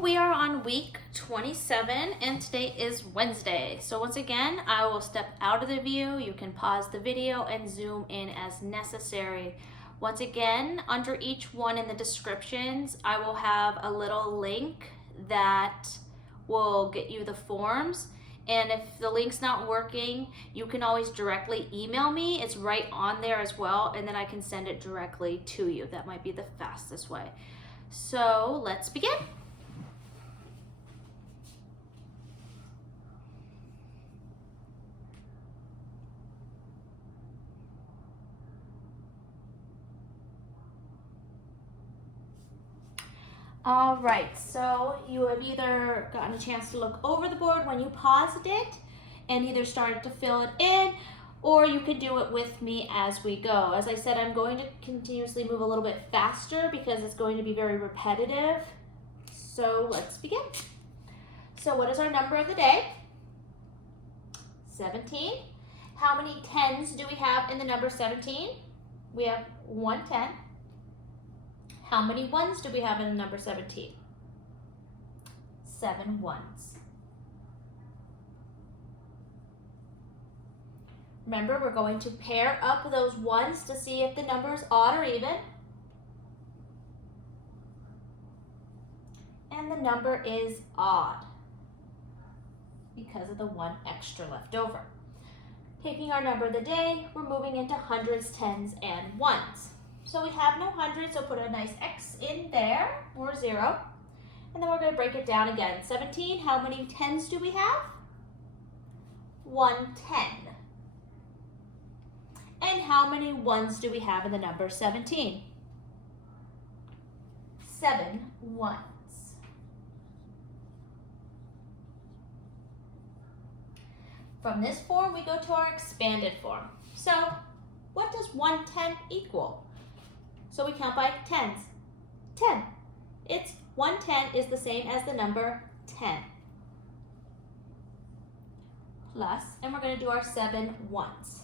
we are on week 27 and today is Wednesday. So once again, I will step out of the view. You can pause the video and zoom in as necessary. Once again, under each one in the descriptions, I will have a little link that will get you the forms. And if the link's not working, you can always directly email me. It's right on there as well, and then I can send it directly to you. That might be the fastest way. So let's begin. All right, so you have either gotten a chance to look over the board when you paused it and either started to fill it in, or you could do it with me as we go. As I said, I'm going to continuously move a little bit faster because it's going to be very repetitive. So let's begin. So what is our number of the day? 17. How many tens do we have in the number 17? We have 1 10. How many ones do we have in the number 17? 7 ones. Remember, we're going to pair up those ones to see if the number is odd or even. And the number is odd because of the 1 extra left over. Taking our number of the day, we're moving into hundreds, tens, and ones. So we have no hundreds, so put a nice X in there, or 0. And then we're going to break it down again. 17, how many tens do we have? 1 10. And how many ones do we have in the number 17? 7 ones. From this form, we go to our expanded form. So what does 1 10 equal? So we count by tens. 10. It's 1 10 is the same as the number 10. Plus, and we're going to do our 7 ones.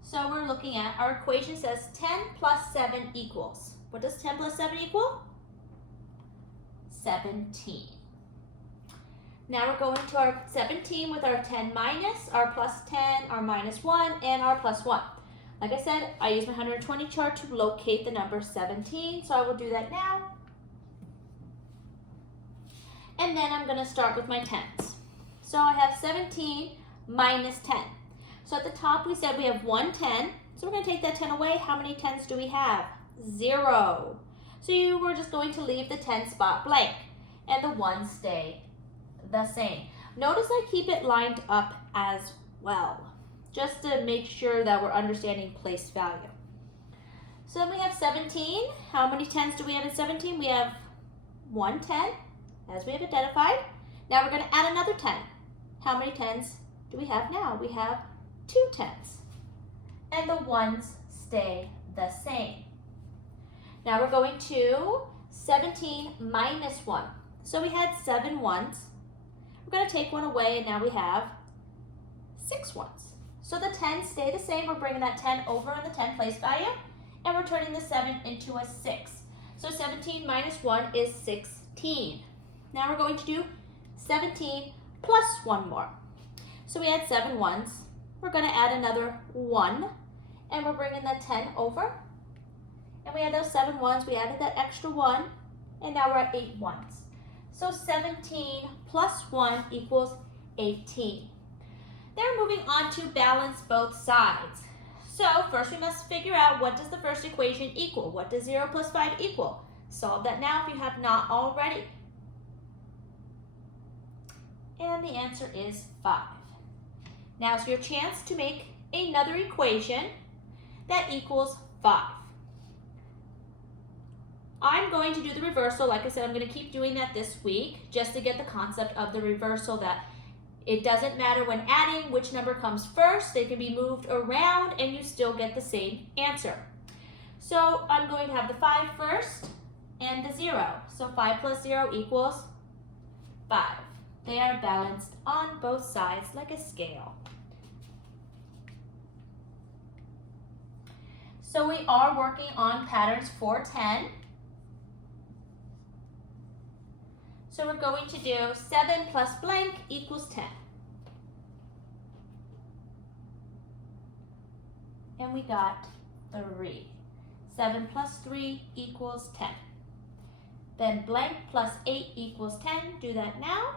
So we're looking at, our equation says 10 plus 7 equals. What does 10 plus 7 equal? 17. Now we're going to our 17 with our 10 minus, our plus 10, our minus 1, and our plus 1. Like I said, I use my 120 chart to locate the number 17, so I will do that now. And then I'm going to start with my tens. So I have 17 minus 10. So at the top we said we have 1 10, so we're going to take that 10 away. How many tens do we have? 0. So we're just going to leave the 10 spot blank, and the 1 stay the same. Notice I keep it lined up as well, just to make sure that we're understanding place value. So then we have 17. How many tens do we have in 17? We have 1 10, as we have identified. Now we're going to add another 10. How many tens do we have now? We have 2 tens. And the ones stay the same. Now we're going to 17 minus 1. So we had 7 ones. We're going to take 1 away, and now we have 6 ones. So the 10 stay the same. We're bringing that 10 over in the 10 place value, and we're turning the 7 into a 6. So 17 minus 1 is 16. Now we're going to do 17 plus 1 more. So we had 7 ones. We're going to add another 1, and we're bringing that 10 over. And we had those 7 ones. We added that extra 1, and now we're at 8 ones. So 17 plus 1 equals 18. Then we're moving on to balance both sides. So first we must figure out, what does the first equation equal? What does 0 plus 5 equal? Solve that now if you have not already. And the answer is 5. Now's your chance to make another equation that equals 5. I'm going to do the reversal. Like I said, I'm going to keep doing that this week just to get the concept of the reversal, that it doesn't matter when adding which number comes first. They can be moved around and you still get the same answer. So I'm going to have the 5 first and the 0. So 5 plus 0 equals 5. They are balanced on both sides like a scale. So we are working on patterns 410. So we're going to do 7 plus blank equals 10. And we got 3. 7 plus 3 equals 10. Then blank plus 8 equals 10. Do that now.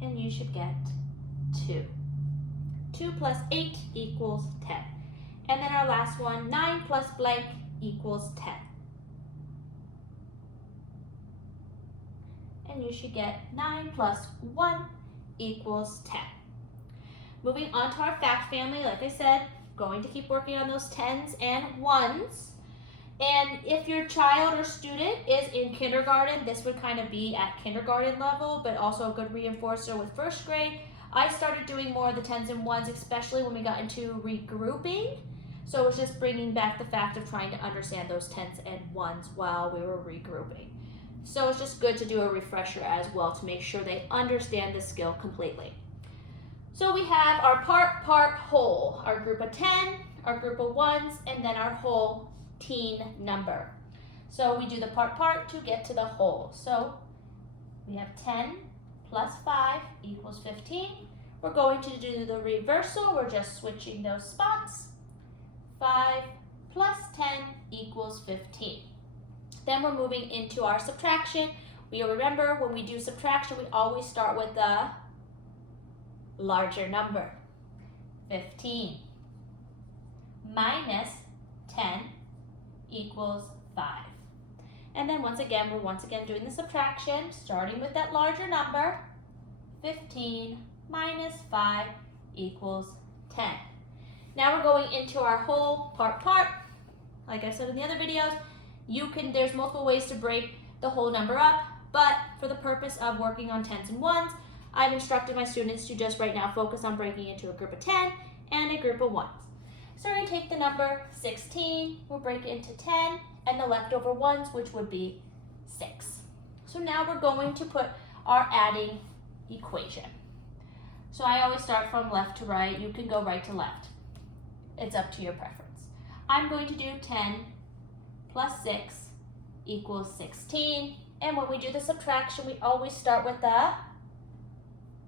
And you should get 2. 2 plus 8 equals 10. And then our last one, 9 plus blank equals 10. And you should get 9 plus 1 equals 10. Moving on to our fact family, like I said, going to keep working on those 10s and 1s. And if your child or student is in kindergarten, this would kind of be at kindergarten level, but also a good reinforcer with first grade. I started doing more of the 10s and 1s, especially when we got into regrouping. So it was just bringing back the fact of trying to understand those 10s and 1s while we were regrouping. So it's just good to do a refresher as well to make sure they understand the skill completely. So we have our part, whole, our group of 10, our group of 1s, and then our whole teen number. So we do the part to get to the whole. So we have 10 plus 5 equals 15. We're going to do the reversal. We're just switching those spots. 5 plus 10 equals 15. Then we're moving into our subtraction. We remember when we do subtraction, we always start with the larger number. 15 minus 10 equals 5. And then once again, we're doing the subtraction, starting with that larger number. 15 minus 5 equals 10. Now we're going into our whole part. Like I said in the other videos, there's multiple ways to break the whole number up, but for the purpose of working on 10s and 1s, I've instructed my students to just right now focus on breaking into a group of 10 and a group of 1s. So we're going to take the number 16, we'll break it into 10, and the leftover 1s, which would be 6. So now we're going to put our adding equation. So I always start from left to right. You can go right to left. It's up to your preference. I'm going to do 10 plus 6 equals 16. And when we do the subtraction, we always start with the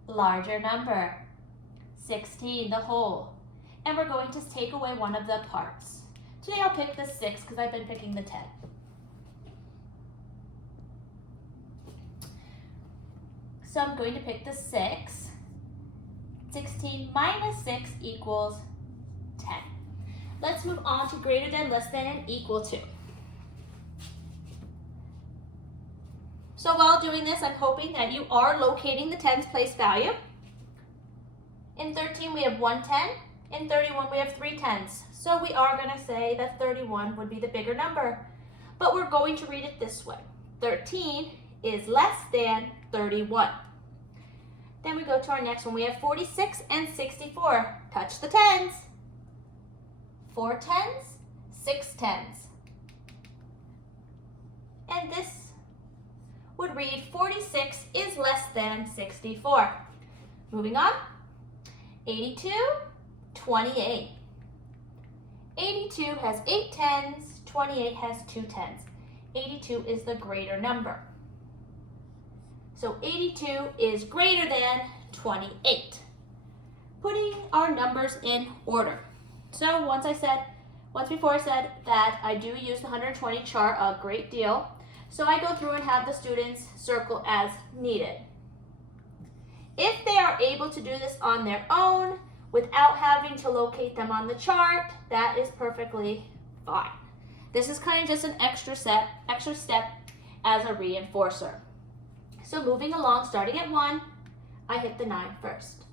larger number, 16, the whole. And we're going to take away one of the parts. Today I'll pick the 6 because I've been picking the 10. So I'm going to pick the 6. 16 minus 6 equals 10. Let's move on to greater than, less than, and equal to. So while doing this, I'm hoping that you are locating the 10's place value. In 13, we have 1 10. In 31, we have 3 10s. So we are going to say that 31 would be the bigger number. But we're going to read it this way. 13 is less than 31. Then we go to our next one. We have 46 and 64. Touch the 10s. 4 10s, 6 10s. And this would read 46 is less than 64. Moving on. 82, 28. 82 has 8 10s, 28 has 2 10s. 82 is the greater number. So 82 is greater than 28. Putting our numbers in order. So once before I said that I do use the 120 chart a great deal. So I go through and have the students circle as needed. If they are able to do this on their own without having to locate them on the chart, that is perfectly fine. This is kind of just an extra step as a reinforcer. So moving along, starting at 1, I hit the 9 first.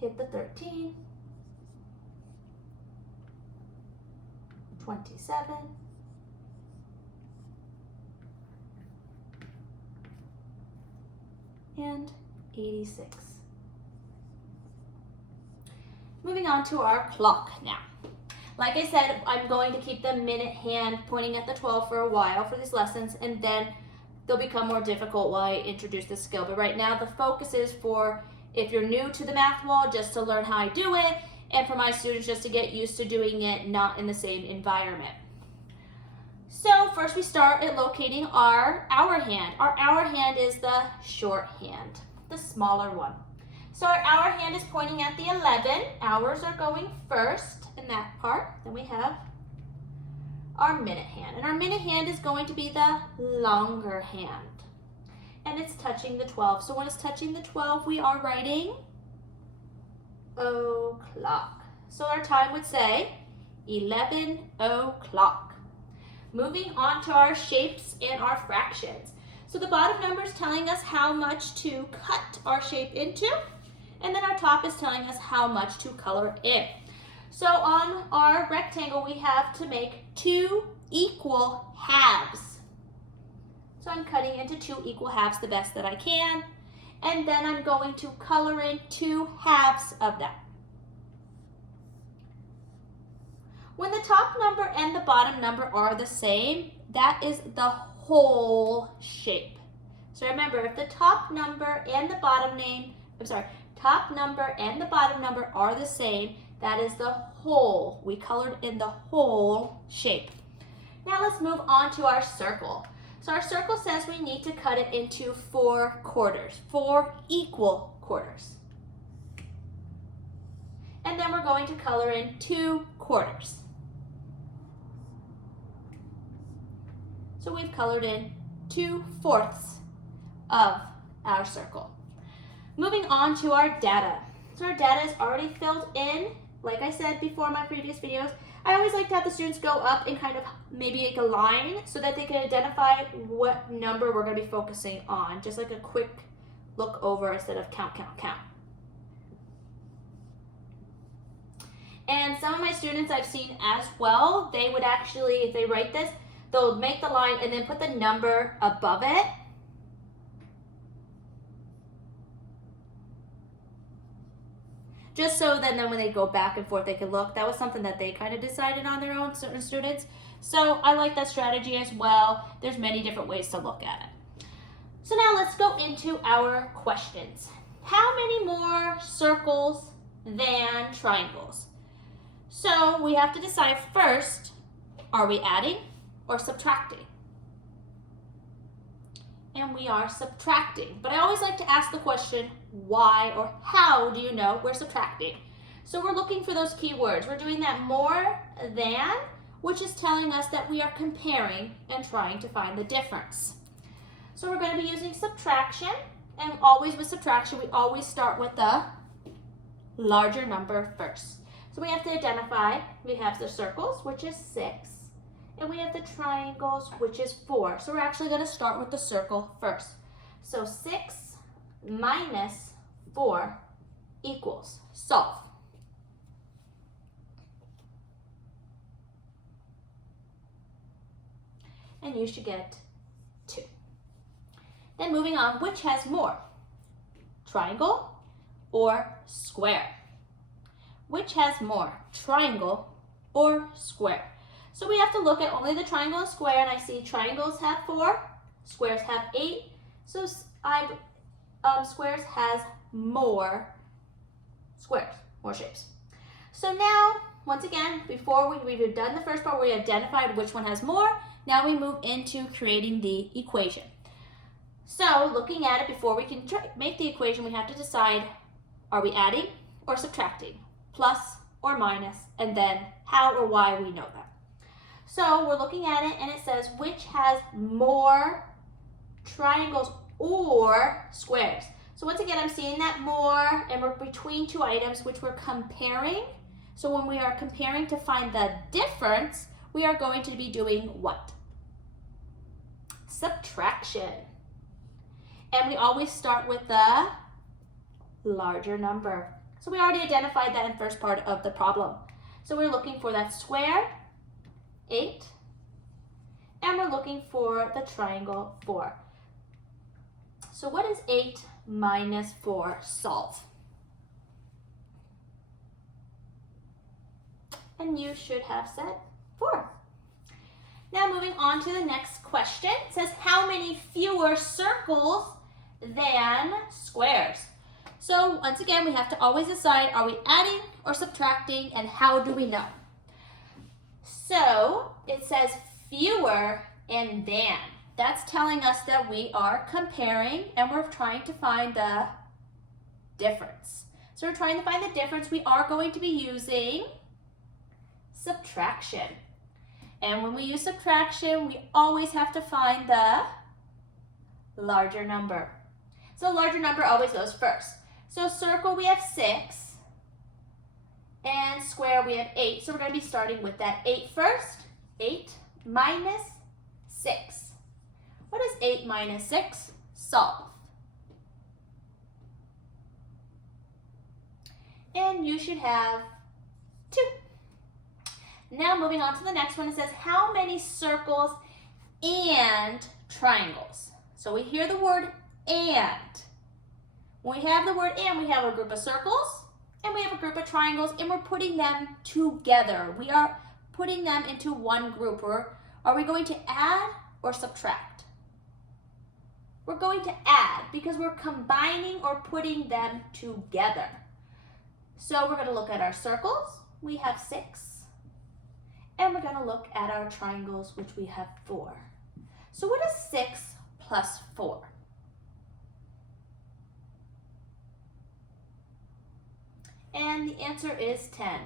Hit the 13, 27, and 86. Moving on to our clock now. Like I said, I'm going to keep the minute hand pointing at the 12 for a while for these lessons, and then they'll become more difficult while I introduce this skill. But right now the focus is for if you're new to the math wall, just to learn how I do it, and for my students just to get used to doing it not in the same environment. So first we start at locating our hour hand. Our hour hand is the short hand, the smaller one. So our hour hand is pointing at the 11. Hours are going first in that part. Then we have our minute hand. And our minute hand is going to be the longer hand. And it's touching the 12. So when it's touching the 12, we are writing o'clock. So our time would say 11 o'clock. Moving on to our shapes and our fractions. So the bottom number is telling us how much to cut our shape into, and then our top is telling us how much to color in. So on our rectangle, we have to make 2 equal halves. So I'm cutting into 2 equal halves the best that I can, and then I'm going to color in 2 halves of that. When the top number and the bottom number are the same, that is the whole shape. So remember, if the top number and the bottom number are the same, that is the whole. We colored in the whole shape. Now let's move on to our circle. So our circle says we need to cut it into 4 quarters, 4 equal quarters. And then we're going to color in 2 quarters. So we've colored in 2/4 of our circle. Moving on to our data. So our data is already filled in. Like I said before in my previous videos, I always like to have the students go up and kind of maybe make a line so that they can identify what number we're going to be focusing on. Just like a quick look over instead of count, count, count. And some of my students I've seen as well, they would actually, if they write this, they'll make the line and then put the number above it. Just so then when they go back and forth, they can look. That was something that they kind of decided on their own, certain students. So I like that strategy as well. There's many different ways to look at it. So now let's go into our questions. How many more circles than triangles? So we have to decide first, are we adding or subtracting? And we are subtracting. But I always like to ask the question, why or how do you know we're subtracting? So we're looking for those keywords. We're doing that more than, which is telling us that we are comparing and trying to find the difference. So we're going to be using subtraction, and always with subtraction, we always start with the larger number first. So we have to identify, we have the circles, which is 6. And we have the triangles, which is 4. So we're actually going to start with the circle first. So 6 minus 4 equals, solve. And you should get 2. Then moving on, which has more? Triangle or square? Which has more? Triangle or square? So we have to look at only the triangle and square, and I see triangles have 4, squares have 8, so squares has more squares, more shapes. So now, once again, before we've done the first part, we identified which one has more, now we move into creating the equation. So looking at it, before we can make the equation, we have to decide, are we adding or subtracting, plus or minus, and then how or why we know that. So we're looking at it and it says which has more triangles or squares. So once again, I'm seeing that more, and we're between 2 items which we're comparing. So when we are comparing to find the difference, we are going to be doing what? Subtraction. And we always start with the larger number. So we already identified that in the first part of the problem. So we're looking for that square, 8, and we're looking for the triangle, 4. So what is 8 minus 4? Solve. And you should have said 4. Now moving on to the next question. It says how many fewer circles than squares? So once again, we have to always decide, are we adding or subtracting, and how do we know? So it says fewer and than. That's telling us that we are comparing and we're trying to find the difference. So we're trying to find the difference. We are going to be using subtraction. And when we use subtraction, we always have to find the larger number. So larger number always goes first. So circle, we have 6. And square, we have 8. So we're going to be starting with that 8 first. 8 minus 6. What is 8 minus 6? Solve. And you should have 2. Now moving on to the next one, it says how many circles and triangles? So we hear the word and. When we have the word and, we have a group of circles and we have a group of triangles, and we're putting them together. We are putting them into one group. Or are we going to add or subtract? We're going to add because we're combining or putting them together. So we're going to look at our circles. We have 6. And we're going to look at our triangles, which we have 4. So what is 6 plus 4? And the answer is 10.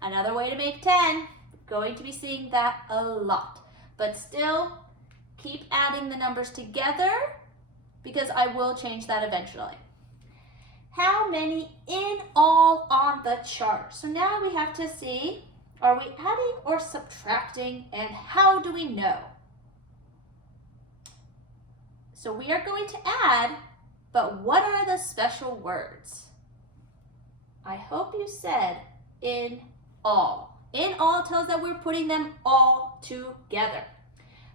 Another way to make 10, going to be seeing that a lot. But still, keep adding the numbers together because I will change that eventually. How many in all on the chart? So now we have to see, are we adding or subtracting, and how do we know? So we are going to add, but what are the special words? I hope you said in all. In all tells that we're putting them all together.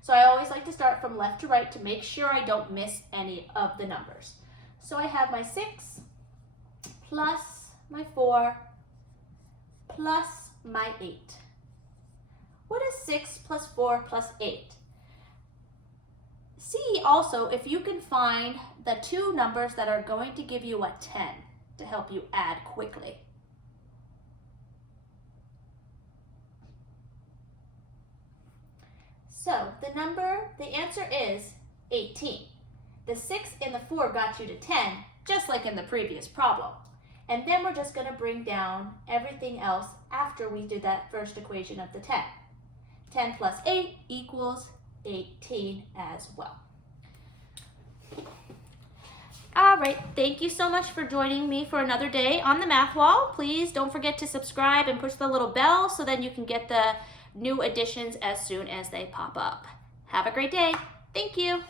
So I always like to start from left to right to make sure I don't miss any of the numbers. So I have my 6 plus my 4 plus my 8. What is 6 plus 4 plus 8? See also if you can find the 2 numbers that are going to give you a 10 to help you add quickly. So the answer is 18. The 6 and the 4 got you to 10, just like in the previous problem. And then we're just going to bring down everything else after we did that first equation of the 10. 10 plus 8 equals 18 as well. All right, thank you so much for joining me for another day on the Math Wall. Please don't forget to subscribe and push the little bell so then you can get the new additions as soon as they pop up. Have a great day. Thank you.